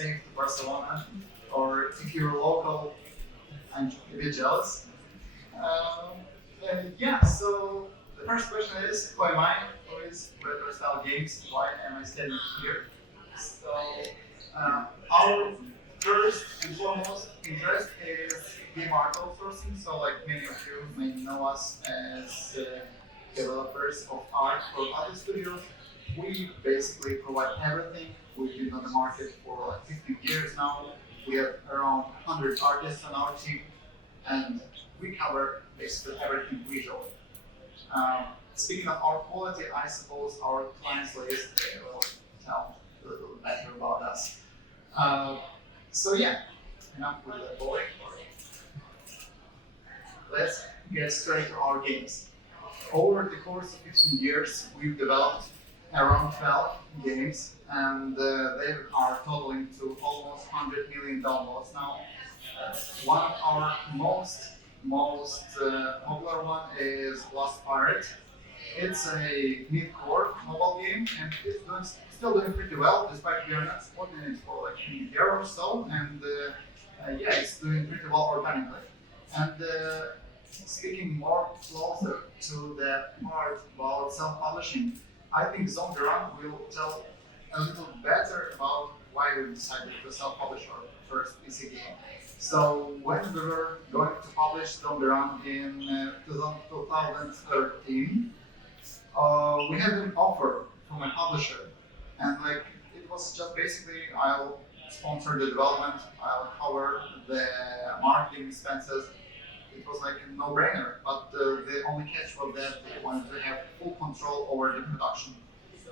safe to Barcelona, or if you're local, I'm a bit jealous. Um, yeah, so the first question is, who am I? Who is Retro Style Games? Why am I standing here? So, our first and foremost interest is game art outsourcing. So, like many of you may know us as developers of art for other studios, we basically provide everything. We've been on the market for like 15 years now. We have around 100 artists on our team, and we cover basically everything visually. Speaking of our quality, I suppose our clients list will tell a little better about us. Uh, so yeah, enough with the boring. Let's get straight to our games. Over the course of 15 years, we've developed around 12 games, and they are totaling to almost 100 million downloads now. One of our most popular one is Lost Pirate. It's a mid-core mobile game, and it's still doing pretty well, despite we are not supporting it for like a year or so. And yeah, it's doing pretty well organically. And speaking more closer to the part about self-publishing, I think Zonderan will tell a little better about why we decided to self-publish our first PC game. So when we were going to publish Zonderan in 2013, we had an offer from a publisher, and like it was just basically I'll sponsor the development, I'll cover the marketing expenses. It was like a no-brainer, but the only catch was that they wanted to have full control over the production.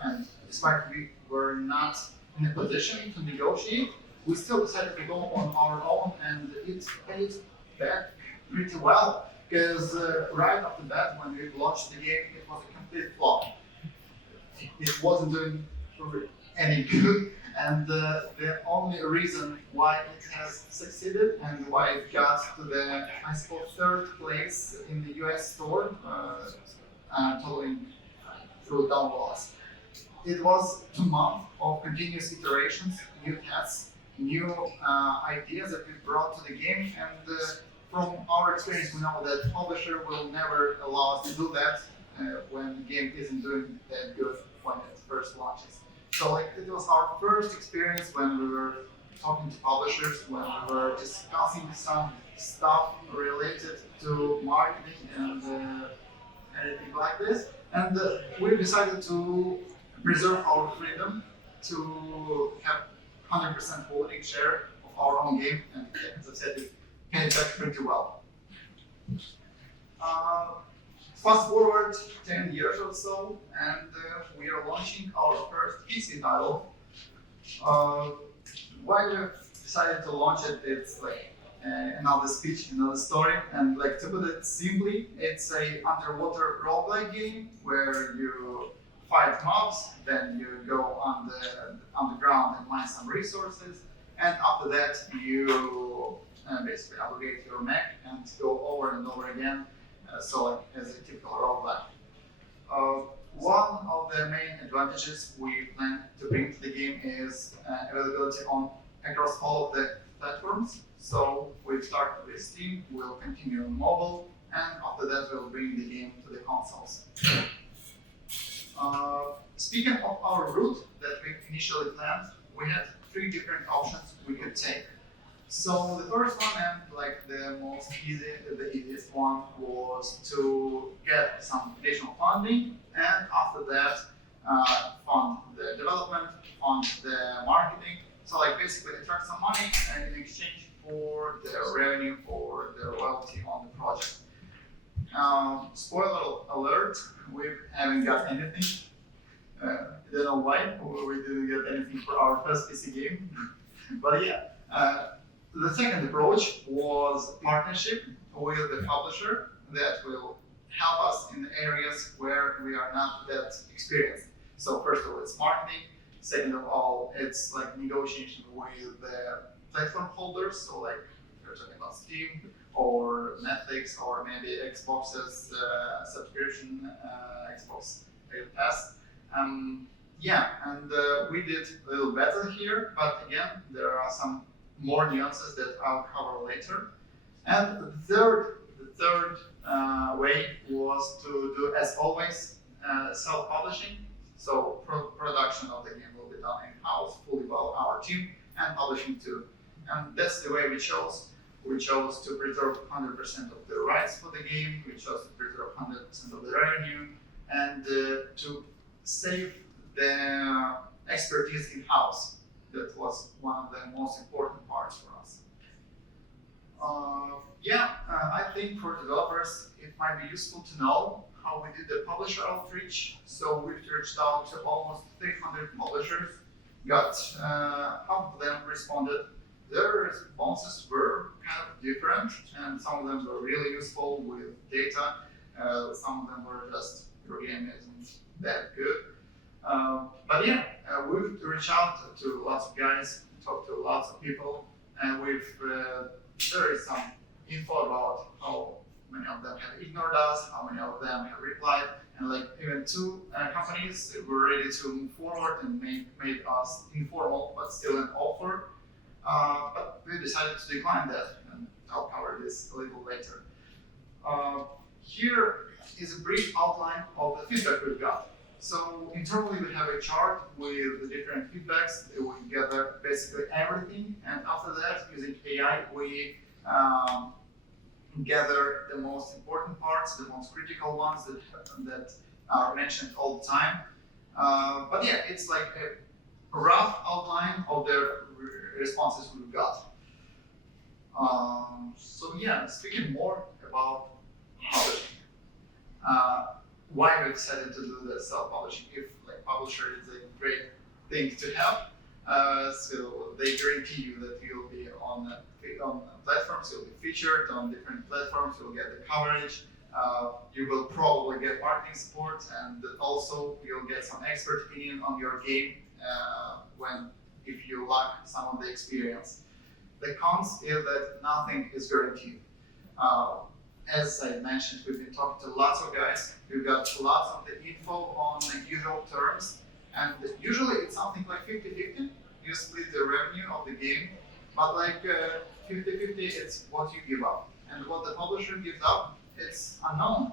And despite we were not in a position to negotiate, we still decided to go on our own, and it paid back pretty well. Because right off the bat, when we launched the game, it was a complete flop. It wasn't doing any good, and the only reason why it has succeeded and why it got to the, I suppose, third place in the US store, totaling through downloads. It was 2 months of continuous iterations, new tests, new ideas that we brought to the game, and from our experience, we know that publisher will never allow us to do that when the game isn't doing that good when it first launches. So like it was our first experience when we were talking to publishers, when we were discussing some stuff related to marketing and anything like this. And we decided to preserve our freedom to have 100% holding share of our own game, and as I said, it paid back pretty well. Fast forward 10 years or so, and we are launching our first PC title. Why we decided to launch it, it's like another speech, another story, and like to put it simply, it's a underwater roguelike game where you fight mobs, then you go on the ground and mine some resources, and after that you basically upgrade your mech and go over and over again, so like as a typical roguelike. One of the main advantages we plan to bring to the game is availability on across all of the platforms. So we've started with Steam, we'll continue on mobile, and after that we'll bring the game to the consoles. Speaking of our route that we initially planned, we had 3 different options we could take. So the first one, and like the easiest one, was to get some additional funding, and after that fund the development, fund the marketing. So like basically attract some money and in exchange for the revenue or the royalty on the project. Spoiler alert, we haven't got anything. I don't know why we didn't get anything for our first PC game. But yeah, the second approach was partnership with the publisher that will help us in the areas where we are not that experienced. So first of all, it's marketing. Second of all, it's like negotiation with the platform holders. So like if you're talking about Steam or Netflix or maybe Xbox's subscription, Xbox Game Pass. Yeah, and we did a little better here, but again, there are some more nuances that I'll cover later. And the third way was to do, as always, self-publishing. So production of the game will be done in-house, fully by our team, and publishing too. And that's the way we chose. We chose to preserve 100% of the rights for the game. We chose to preserve 100% of the revenue, and to save the expertise in-house. That was one of the most important parts for us. I think for developers it might be useful to know how we did the publisher outreach. So we've reached out to almost 300 publishers, got half of them responded. Their responses were kind of different, and some of them were really useful with data. Some of them were just, your game isn't that good. We've reached out to lots of guys, talked to lots of people, and there is some info about how many of them have ignored us, how many of them have replied, and like even two companies were ready to move forward and made us informal but still an offer. But we decided to decline that, and I'll cover this a little later. Here is a brief outline of the feedback we've got. So internally we have a chart with the different feedbacks. We gather basically everything, and after that, using AI, we gather the most important parts, the most critical ones that are mentioned all the time. It's like a rough outline of the responses we've got. Speaking more about publishing. Why we decided to do the self-publishing? If like publisher is a great thing to have, so they guarantee you that you'll be on platforms, you'll be featured on different platforms, you'll get the coverage, you will probably get marketing support, and also you'll get some expert opinion on your game if you lack some of the experience. The cons is that nothing is guaranteed. As I mentioned, we've been talking to lots of guys. We've got lots of the info on the usual terms, and usually it's something like 50-50. You split the revenue of the game, but like 50-50, it's what you give up. And what the publisher gives up, it's unknown.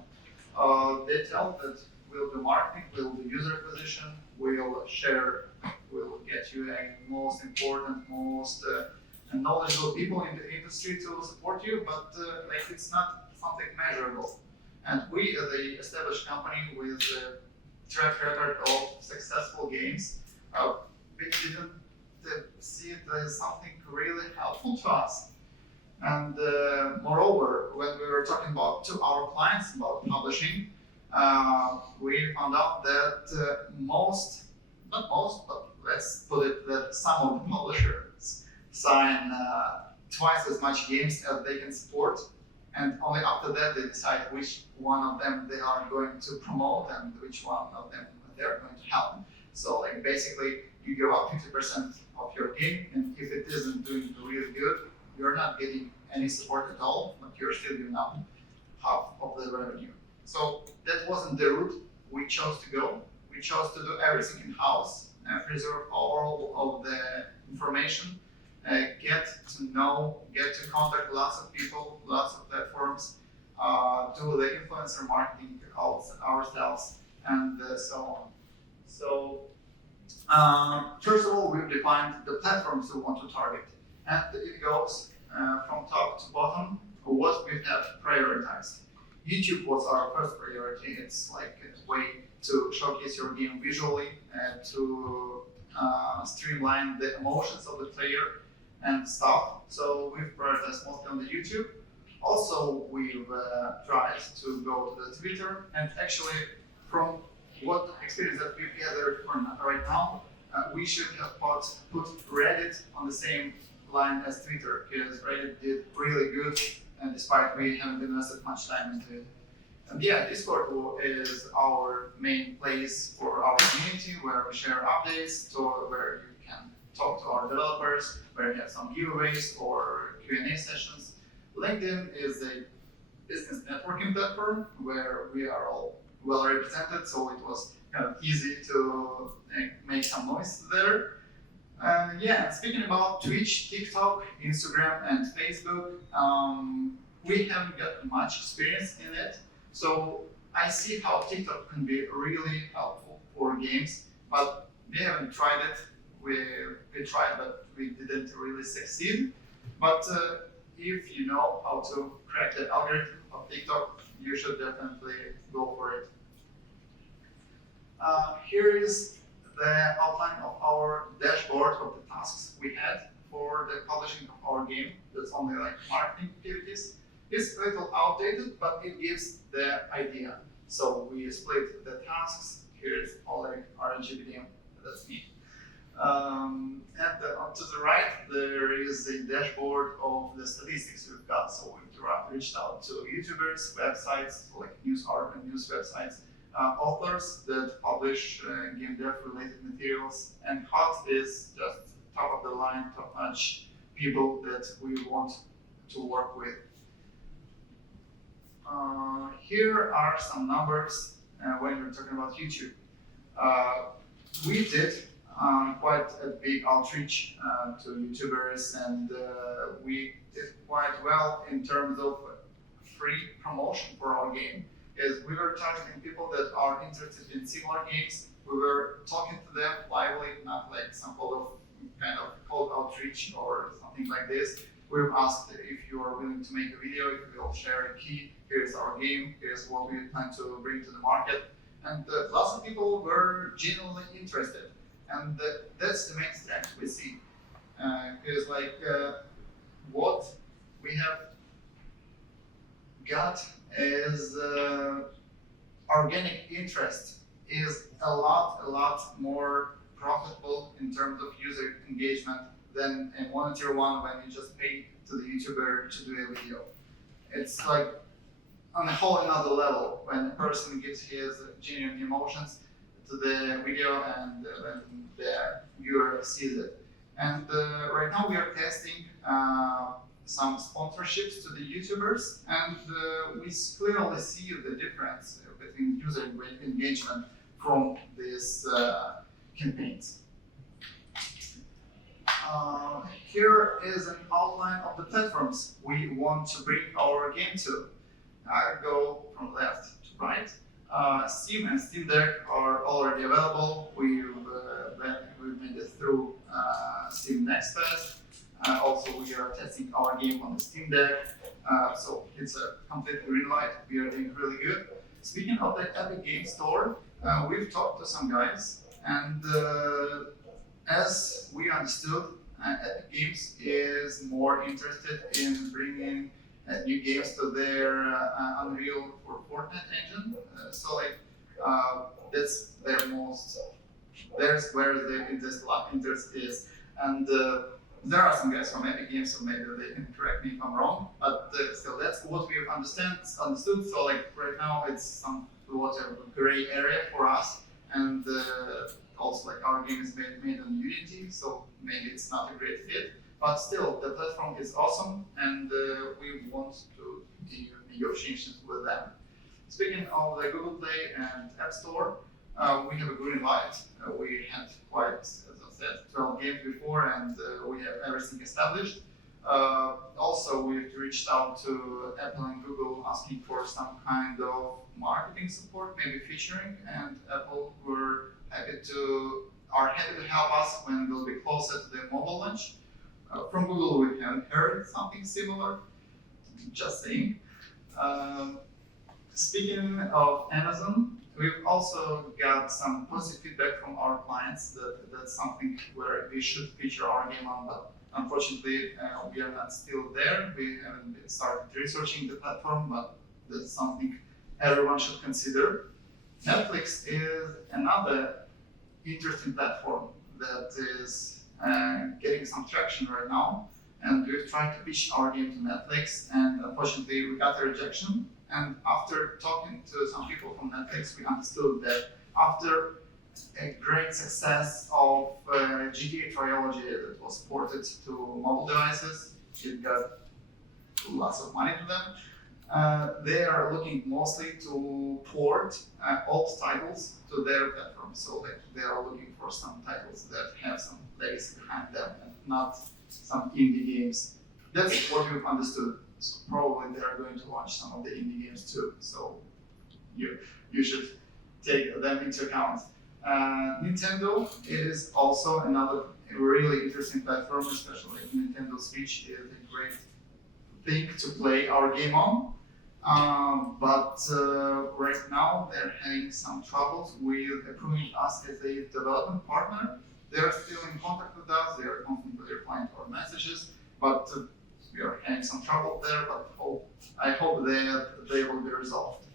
They tell that we'll do marketing, we'll do user acquisition, we'll get you a most important, most knowledgeable people in the industry to support you, but it's not something measurable. And we, as a established company with a track record of successful games, we didn't see it as something really helpful to us. And moreover, when we were talking to our clients about publishing, we found out that not most, but let's put it that some of the publishers sign twice as much games as they can support, and only after that they decide which one of them they are going to promote and which one of them they are going to help. So basically you give up 50% of your game, and if it isn't doing really good, you're not getting any support at all, but you're still giving up half of the revenue. So that wasn't the route we chose to go. We chose to do everything in-house, preserve all of the information, get to contact lots of people, lots of platforms, do the influencer marketing ourselves, and so on. So first of all, we've defined the platforms we want to target, and it goes from top to bottom what we have prioritized. YouTube was our first priority. It's like a way to showcase your game visually, to streamline the emotions of the player and stuff. So we've prioritized mostly on the YouTube. Also, we've tried to go to the Twitter, and actually, from what experience that we've gathered right now, we should have put Reddit on the same line as Twitter, because Reddit did really good, and despite we haven't invested much time into it. And Discord is our main place for our community, where we share updates, where you can talk to our developers, where we have some giveaways or Q&A sessions. LinkedIn is a business networking platform where we well represented, so it was kind of easy to make some noise there. Yeah, speaking about Twitch, TikTok, Instagram, and Facebook, we haven't got much experience in it. So I see how TikTok can be really helpful for games, but we haven't tried it. We tried, but we didn't really succeed. But if you know how to crack the algorithm of TikTok, you should definitely go for it. Here is the outline of our dashboard of the tasks we had for the publishing of our game. That's only like marketing activities. It's a little outdated, but it gives the idea. So we split the tasks. Here's Oleg, RNGBDM, that's me. And to the right, there is a dashboard of the statistics we've got. So we've reached out to YouTubers, websites, like news websites, authors that publish game dev related materials, and HOT is just top of the line, top notch people that we want to work with. Here are some numbers when we're talking about YouTube. We did quite a big outreach to YouTubers, and we did quite well in terms of free promotion for our game. Is we were targeting people that are interested in similar games. We were talking to them lively, not like some kind of cold outreach or something like this. We've asked if you are willing to make a video, if you will share a key, here's our game, here's what we plan to bring to the market. And lots of people were genuinely interested. And that's the main strength we see. Because what we have got is organic interest is a lot more profitable in terms of user engagement than a monetary one when you just pay to the YouTuber to do a video. It's like on a whole another level when a person gives his genuine emotions to the video and when the viewer sees it. And right now we are testing some sponsorships to the YouTubers, and we clearly see the difference between user engagement from these campaigns. Here is an outline of the platforms we want to bring our game to. I go from left to right. Steam and Steam Deck are already available. We've made it through Steam Next Fest. Also, we are testing our game on the Steam Deck. So it's a complete green light. We are doing really good. Speaking of the Epic Games Store, we've talked to some guys, and as we understood, Epic Games is more interested in bringing new games to their Unreal for Fortnite engine. That's there's where the interest is. And there are some guys from Epic Games, so maybe they can correct me if I'm wrong. But still, that's what we've understood. So right now, it's somewhat of a gray area for us, and also our game is made on Unity, so maybe it's not a great fit. But still, the platform is awesome, and we want to continue negotiations with them. Speaking of the Google Play and App Store, we have a green light. We had quite, as I said, 12 games before, and we have everything established. Also, we've reached out to Apple and Google asking for some kind of marketing support, maybe featuring, and Apple are happy to help us when we'll be closer to the mobile launch. From Google, we haven't heard something similar, just saying. Speaking of Amazon, we've also got some positive feedback from our clients that that's something where we should feature our game on, but unfortunately, we are not still there. We haven't started researching the platform, but that's something everyone should consider. Netflix is another interesting platform that is getting some traction right now, and we've tried to pitch our game to Netflix, and unfortunately we got a rejection. And after talking to some people from Netflix, we understood that after a great success of GTA Trilogy that was ported to mobile devices, it got lots of money to them. They are looking mostly to port old titles to their platform. So like they are looking for some titles that have some legacy behind them and not some indie games. That's what we've understood. So probably they are going to launch some of the indie games too. So you should take them into account. Nintendo is also another really interesting platform, especially Nintendo Switch is a great thing to play our game on. But right now they're having some troubles with approving us as a development partner. They're still in contact with us, they are constantly replying to our messages, but we are having some trouble there, but I hope they will be resolved.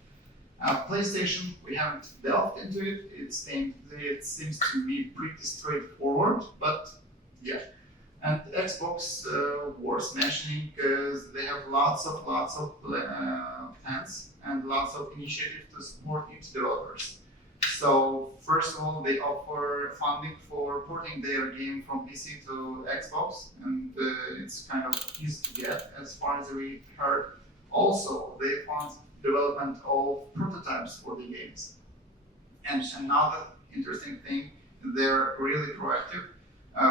PlayStation, we haven't delved into it. It seems to be pretty straightforward, but yeah. And Xbox worth mentioning because they have lots of plans and lots of initiatives to support indie developers. So first of all, they offer funding for porting their game from PC to Xbox, and it's kind of easy to get as far as we heard. Also, they fund development of prototypes for the games. And another interesting thing, they're really proactive.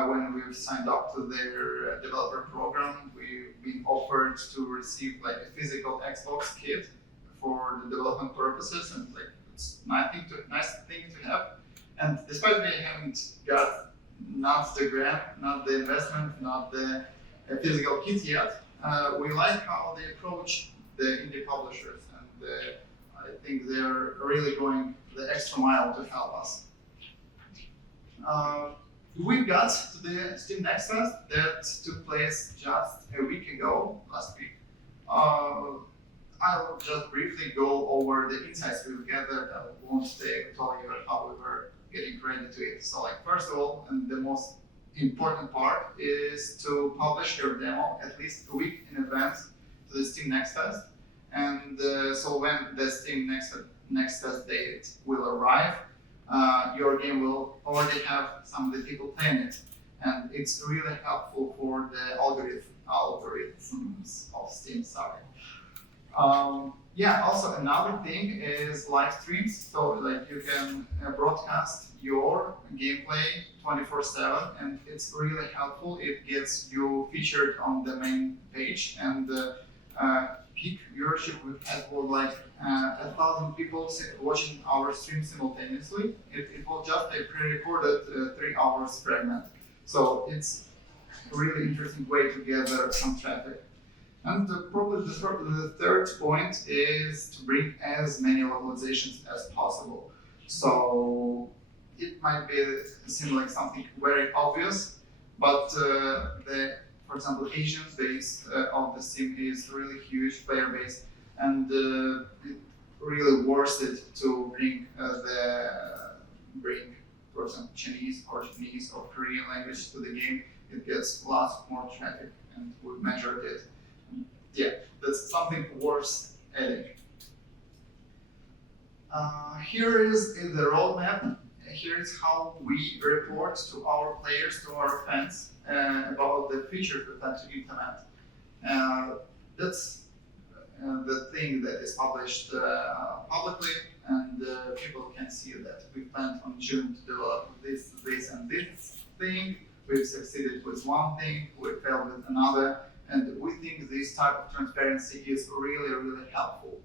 When we've signed up to their developer program, we've been offered to receive like a physical Xbox kit for the development purposes, and like it's nice thing to have. And despite we haven't got not the grant, not the investment, not the physical kit yet, we like how they approach the indie publishers, and I think they're really going the extra mile to help us. We got to the Steam Next Fest that took place just a week ago, last week. I'll just briefly go over the insights we've gathered. I won't tell you how we were getting ready to it. So, like, first of all, and the most important part is to publish your demo at least a week in advance to the Steam Next Fest. And so when the Steam Next Fest date will arrive, your game will already have some of the people playing it, and it's really helpful for the algorithms of Steam. Sorry. Also another thing is live streams. So like you can broadcast your gameplay 24/7, and it's really helpful. It gets you featured on the main page, and peak viewership we've had was like 1,000 people watching our stream simultaneously. It was just a pre-recorded 3 hours fragment. So it's a really interesting way to gather some traffic. And probably the third point is to bring as many localizations as possible. So it might seem like something very obvious, but for example, Asian base of the Steam is really huge player base, and it really worth it to bring, for example, Chinese or Korean language to the game. It gets lots more traffic, and we've measured it. Yeah, that's something worth adding. Here is the roadmap. Here is how we report to our players, to our fans, about the features we plan to implement. That's the thing that is published publicly, and people can see that we planned on June to develop this, and this thing. We've succeeded with one thing, we failed with another, and we think this type of transparency is really, really helpful.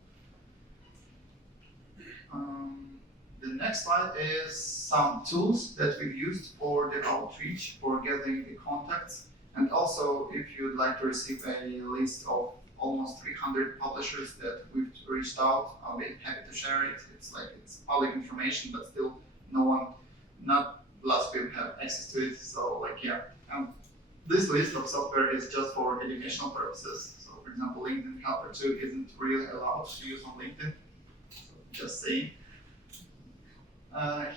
The next slide is some tools that we've used for the outreach, for gathering the contacts, and also if you'd like to receive a list of almost 300 publishers that we've reached out, I'll be happy to share it. It's public information, but still not lots of people have access to it. So this list of software is just for educational purposes. So for example, LinkedIn Helper 2 isn't really allowed to use on LinkedIn. So just saying.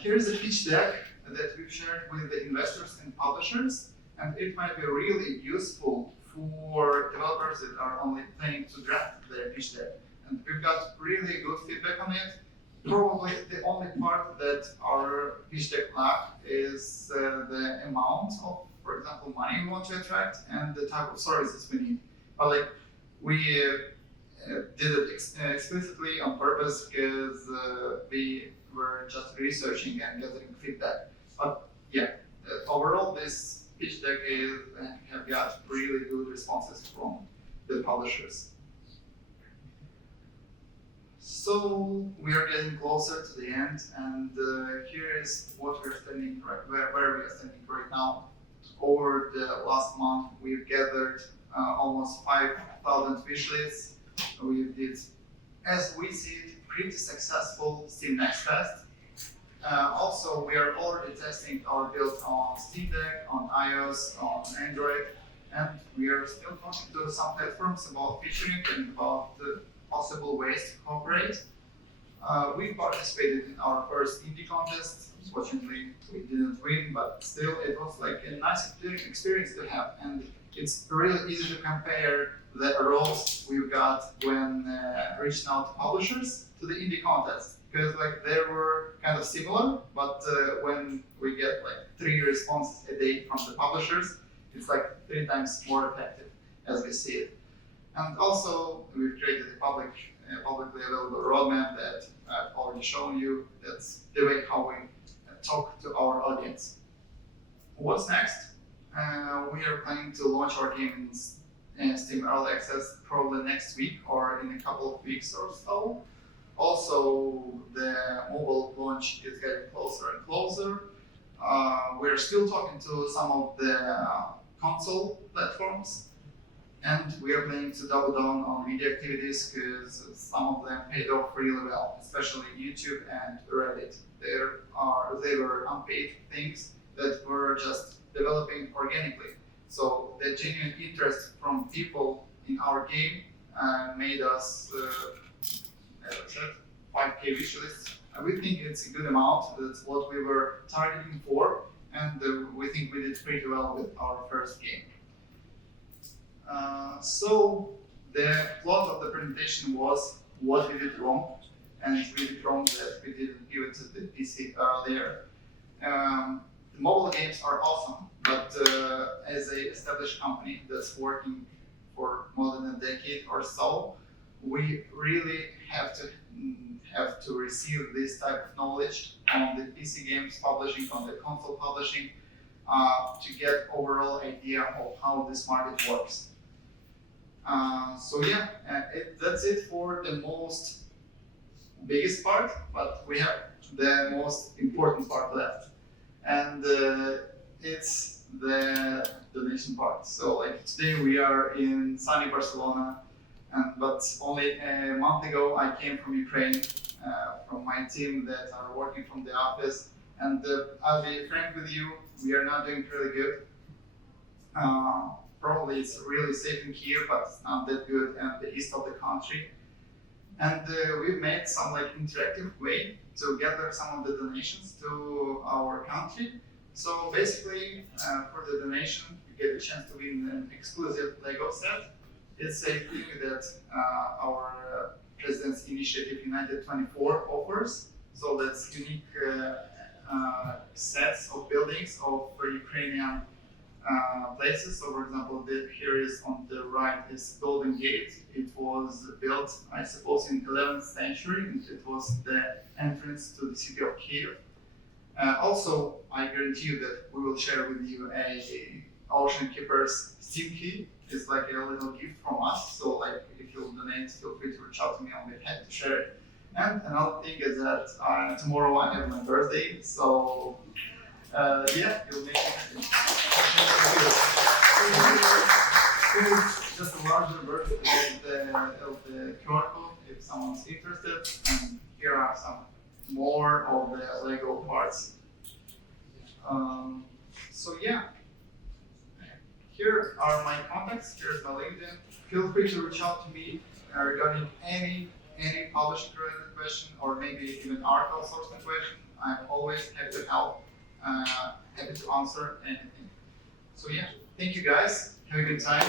Here's a pitch deck that we've shared with the investors and publishers, and it might be really useful for developers that are only planning to draft their pitch deck. And we've got really good feedback on it. Probably the only part that our pitch deck lack is the amount of, for example, money we want to attract and the type of services we need. But we did it explicitly on purpose because we were just researching and gathering feedback. But yeah, overall this pitch deck have got really good responses from the publishers. So we are getting closer to the end, and here is what we're standing where we are standing right now. Over the last month, we've gathered almost 5,000 wish lists. We did, as we see it, pretty successful Steam Next Fest. Also, we are already testing our build on Steam Deck, on iOS, on Android, and we are still talking to some platforms about featuring and about the possible ways to cooperate. We participated in our first indie contest. Unfortunately, we didn't win, but still, it was like a nice experience to have, and it's really easy to compare the roles we've got when reaching out to publishers to the indie contest, because like they were kind of similar, but when we get like 3 responses a day from the publishers, it's like 3 times more effective as we see it. And also, we've created a publicly available roadmap that I've already shown you. That's the way how we talk to our audience. What's next? We are planning to launch our game in Steam Early Access probably next week or in a couple of weeks or so. Also, the mobile launch is getting closer and closer. We're still talking to some of the console platforms, and we are planning to double down on media activities because some of them paid off really well, especially YouTube and Reddit. They were unpaid things that were just developing organically. So the genuine interest from people in our game made us, as I said, 5K wish lists. And we think it's a good amount. That's what we were targeting for, and we think we did pretty well with our first game. So the plot of the presentation was what we did wrong, and we did wrong that we didn't give it to the PC earlier. The mobile games are awesome, but as an established company that's working for more than a decade or so, we really have to receive this type of knowledge on the PC games publishing, on the console publishing, to get overall idea of how this market works. So yeah, that's it for the most biggest part, but we have the most important part left, and it's the donation part. So like today we are in sunny Barcelona, but only a month ago I came from Ukraine, from my team that are working from the office, and I'll be frank with you, we are not doing really good. Probably it's really safe in here, but it's not that good in the east of the country. And we've made some like interactive way to gather some of the donations to our country. So basically, for the donation, you get a chance to win an exclusive Lego set. It's a thing that our President's Initiative United 24 offers. So that's unique sets of buildings of Ukrainian places. So for example, here is on the right is Golden Gate. It was built, I suppose, in 11th century, and it was the entrance to the city of Kyiv. Also, I guarantee you that we will share with you a Ocean Keeper's Steam key. It's like a little gift from us. So like if you'll donate, feel free to reach out to me. I'll be happy to share it. And another thing is that tomorrow I have my birthday. So yeah, you'll make it. Just a larger version of the QR code if someone's interested. And here are some more of the Lego parts. So yeah, here are my contacts. Here's my LinkedIn. Feel free to reach out to me regarding any publishing related question or maybe even article sourcing question. I'm always happy to help, happy to answer anything. So yeah, thank you guys. Have a good time.